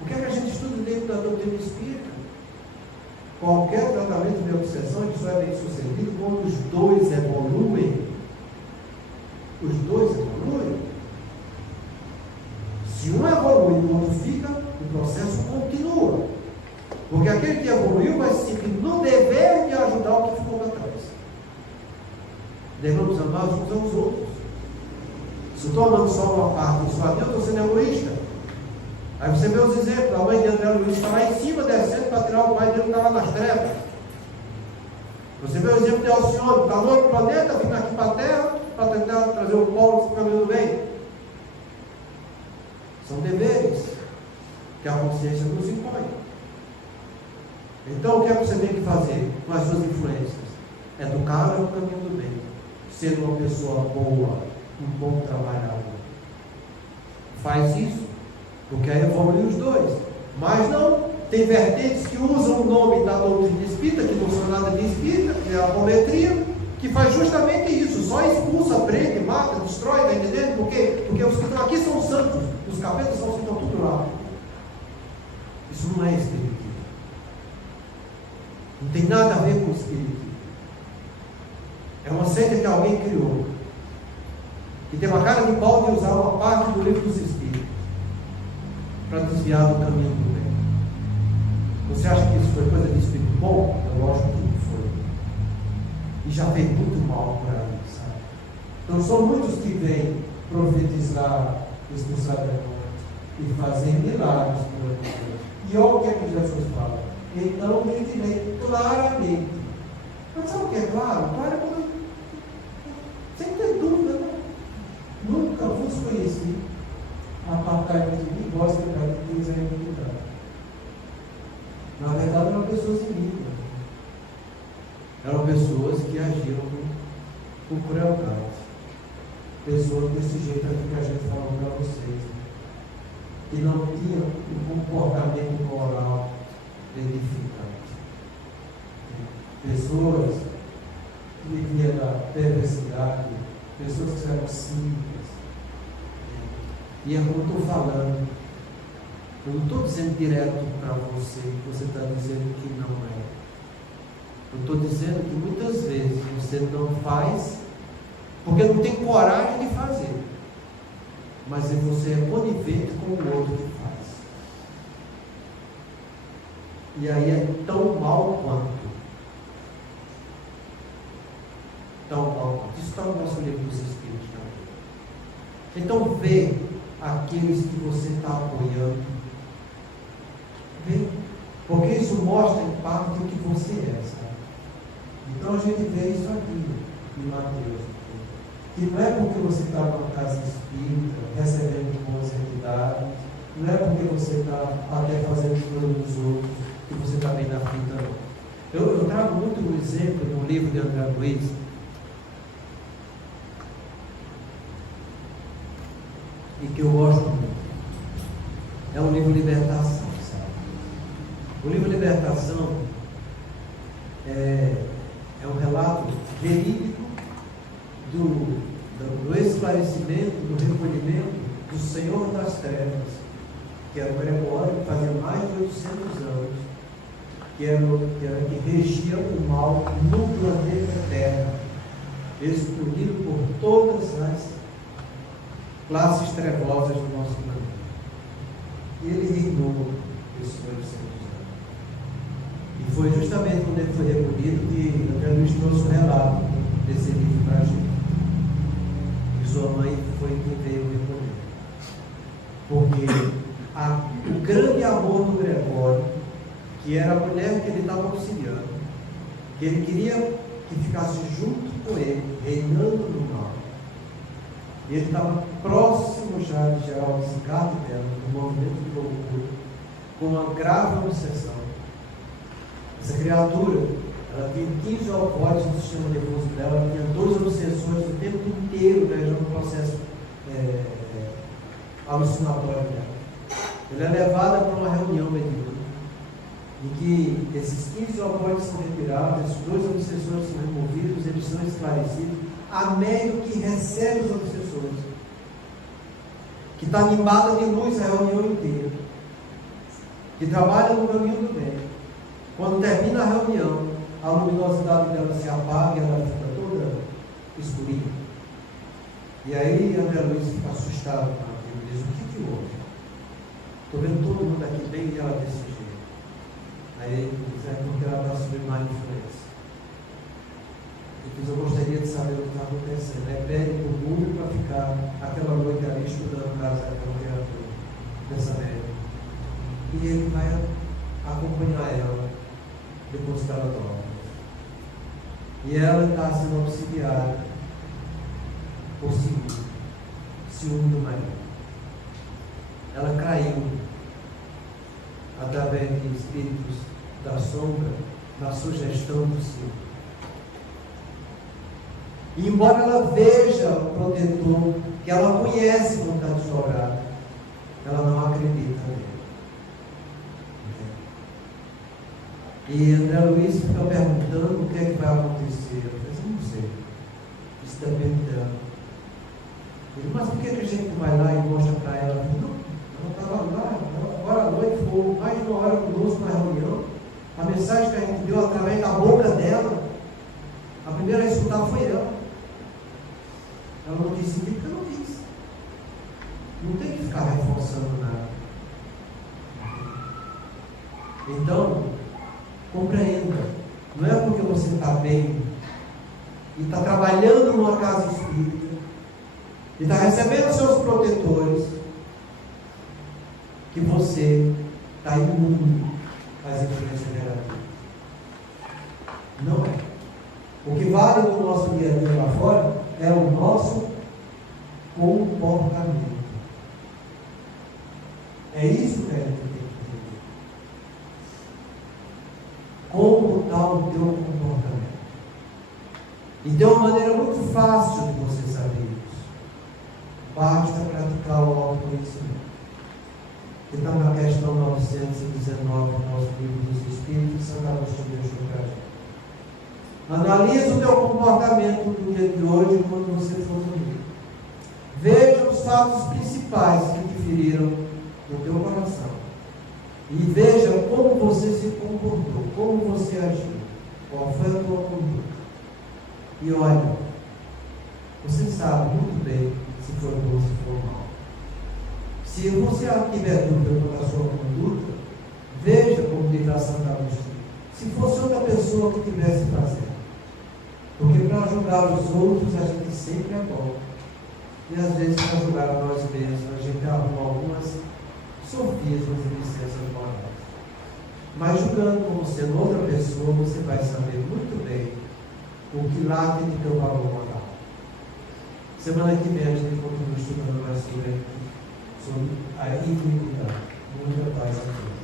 O que é que a gente estuda dentro da doutrina espírita? Qualquer tratamento de obsessão só é bem sucedido quando os dois evoluem. Os dois evoluem. Se um evolui e o outro fica, o processo continua. Porque aquele que evoluiu vai se sentir no dever de ajudar o que ficou para trás. Devemos amar uns aos outros. Se eu estou amando só uma parte e só a Deus, eu estou sendo egoísta. Aí você vê os exemplos, a mãe de André Luiz está lá em cima, descendo para tirar o pai dele que está lá nas trevas. Você vê o exemplo de Alcione, está no outro planeta, vindo aqui para a Terra, para tentar trazer o polo do caminho do bem. São deveres que a consciência nos impõe. Então, o que é que você tem que fazer com as suas influências? Educar no caminho do bem, ser uma pessoa boa, um bom trabalhador. Faz isso, porque aí evolui os dois. Mas não, tem vertentes que usam o nome da doutrina espírita, que não são nada de espírita, que é a apometria, que faz justamente isso, só expulsa, prende, mata, destrói, está entendendo? Porque os que estão aqui são santos, os capetas estão tudo lá. Isso não é espiritismo. Não tem nada a ver com o espiritismo. É uma seita que alguém criou. E tem uma cara de pau de usar uma parte do livro dos espíritos para desviar do caminho do bem. Você acha que isso foi coisa de espírito bom? Eu acho que foi. E já fez muito mal por aí, sabe? Então são muitos que vêm profetizar, expulsar demônios e fazer milagres por aí. E olha o que é que Jesus fala. Então me direi claramente. Mas sabe o que é claro? Claro é quando, sem ter dúvida, né? Nunca vos conheci. Apartai-vos de mim, vós que praticais a iniquidade. Na verdade, eram pessoas iníquas. Eram pessoas que agiam com crueldade. Pessoas desse jeito aqui que a gente falou para vocês. Que não tinham um comportamento moral edificante. Pessoas que viviam da perversidade, pessoas que eram cínicas. E é como eu estou falando, eu não estou dizendo direto para você que você está dizendo que não é. Eu estou dizendo que muitas vezes você não faz porque não tem coragem de fazer, mas você é conivente com o outro que faz. E aí é tão mal quanto. Tão mal quanto. Isso está no nosso livro dos Espíritos também. Então vê aqueles que você está apoiando. Vê. Porque isso mostra em parte o que você é, sabe? Então a gente vê isso aqui em Mateus. Que não é porque você está numa casa espírita, recebendo boas entidades, não é porque você está até fazendo tudo dos outros, que você está bem na fita, não. Eu trago muito um exemplo no livro de André Luiz, e que eu gosto muito. É o livro Libertação, sabe? O livro Libertação é um relato verídico do esclarecimento, do recolhimento do Senhor das Trevas, que era o Gregório, que fazia mais de 800 anos, que que regia o mal no planeta Terra, excluído por todas as classes trevosas do nosso planeta. E ele reinou esses 800 anos. E foi justamente quando ele foi recolhido que André Luiz trouxe o relato desse livro para a gente. E sua mãe foi quem veio recolher. Porque o grande amor do Gregório, que era a mulher que ele estava auxiliando, que ele queria que ficasse junto com ele, reinando no mal. E ele estava próximo já de gerar o desgaste dela, do movimento de loucura, com uma grave obsessão. Essa criatura, ela tinha 15 ovoides no sistema nervoso dela, ela tinha 12 obsessões o tempo inteiro, viajando no processo alucinatório dela. Ela é levada para uma reunião mediúnica, em que esses 15 ovoides são retirados, esses 2 obsessores são removidos, eles são esclarecidos, a médium que recebe os obsessores, que está animada de luz a reunião inteira, que trabalha no caminho do bem. Quando termina a reunião, a luminosidade dela se apaga e ela fica toda escurinha. E aí André Luiz fica assustado com aquilo, diz: o que houve? Estou vendo todo mundo aqui bem e ela desse jeito. Aí ele diz: é porque ela está sob má influência. Ele diz: eu gostaria de saber o que está acontecendo. Aí pede para o público para ficar aquela noite ali estudando o caso daquela criatura, dessa médium. E ele vai acompanhar ela depois que ela dorme. E ela está sendo auxiliada por ciúme do marido. Ela caiu através de espíritos da sombra, na sugestão do ciúme. E embora ela veja o protetor, que ela conhece como está desdobrado, ela não acredita nele. E André Luiz fica perguntando o que é que vai acontecer. Eu falei: não sei, isso depende dela. Ele: mas por que a gente vai lá e mostra para ela? Eu falei: não, ela estava lá, agora à noite foi mais de 1 hora conosco na reunião. A mensagem que a gente deu através da boca dela, a primeira a escutar foi ela. Ela não disse porque eu não disse. Não tem que ficar reforçando nada. Então, compreenda, não é porque você está bem e está trabalhando numa casa espírita e está recebendo seus protetores que você está imune às influências negativas. Não é. O que vale no nosso dia a dia lá fora é o nosso comportamento. É isso que a gente tem que entender. Como está o teu comportamento? E tem uma maneira muito fácil de você saber isso. Basta praticar o autoconhecimento. Que está na questão 919 do nosso livro dos Espíritos, Santo Agostinho deixou para a gente. Analise o teu comportamento no dia de hoje quando você for dormir. Veja os fatos principais que te feriram no teu coração. E veja como você se comportou, como você agiu, qual foi a tua conduta. E olha, você sabe muito bem se foi bom ou se foi mal. Se você tiver dúvida quanto à sua conduta, veja como dirá Santo Agostinho. Se fosse outra pessoa que tivesse fazendo. Porque para julgar os outros a gente sempre é bom. E às vezes para julgar a nós mesmos a gente arruma algumas sofismas e licenças morais. Mas julgando como sendo outra pessoa, você vai saber muito bem o que lá tem de teu valor moral. Semana que vem a gente continua estudando mais sobre a iniquidade. Muita paz a todos.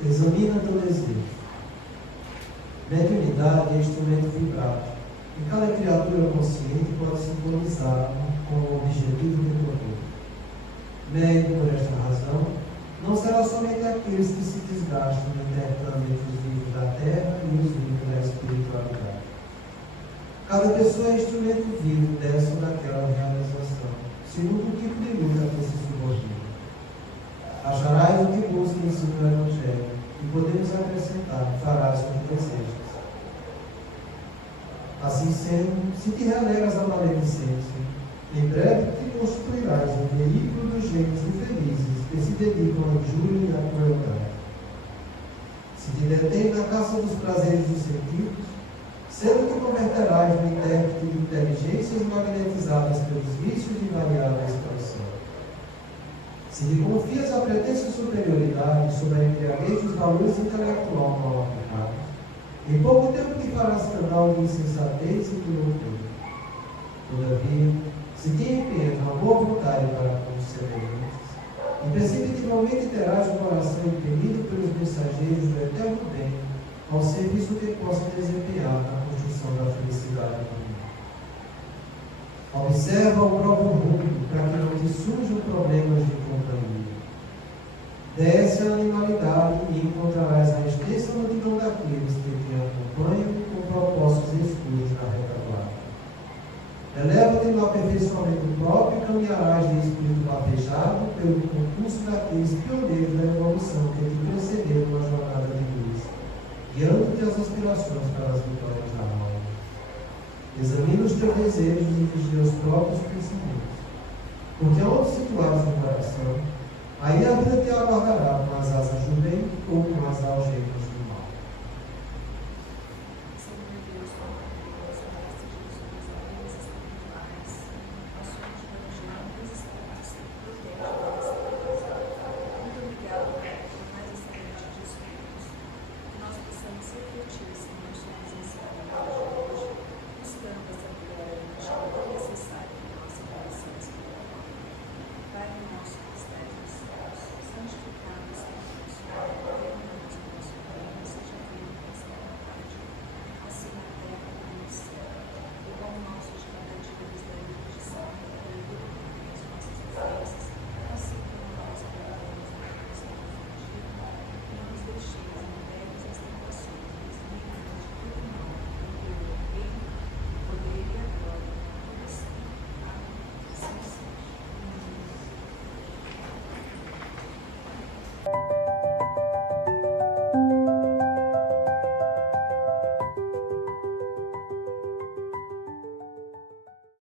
Examina teu desejo. Mediunidade é instrumento vibrato. E cada criatura consciente pode sintonizar com o objetivo de tua vida. Médium, por esta razão, não será somente aqueles que se desgastam no intercâmbio entre os vivos da terra e os vivos da espiritualidade. Cada pessoa é instrumento vivo dessa ou daquela realização, segundo o tipo de luta que se subordina. Acharás o que busca em ensino do Evangelho, e podemos acrescentar: farás o que desejas. Assim sendo, se te relegas à maledicência, em breve te constituirás um veículo dos gênios infelizes que se dedicam à injúria e à crueldade. Se te detém na caça dos prazeres dos sentidos, cedo te converterás no intérprete de inteligências magnetizadas pelos vícios de variável expansão. Se lhe confias a pretensa superioridade sobre a embriaguez dos valores intelectual mal aplicados, em pouco tempo te farás canal de insensatez e de loucura. Todavia, se te empenhas uma boa vontade para com os semelhantes, imperceptivelmente terás o coração impelido pelos mensageiros do eterno bem ao serviço que possa desempenhar na construção da felicidade do mundo. Observa o próprio mundo para que não te surjam problemas de companhia. Desce a animalidade e encontrarás a extensa multidão daqueles que te acompanham com propósitos escuros na retaguarda. Eleva-te no aperfeiçoamento próprio e caminharás de espírito bafejado pelo concurso daqueles pioneiros da evolução que te precederam na jornada de luz, guiando-te as aspirações para as vitórias da alma. Examina os teus desejos e vigia os próprios pensamentos, porque onde situares o coração, aí a vida te aguardará com as asas do bem ou com as algemas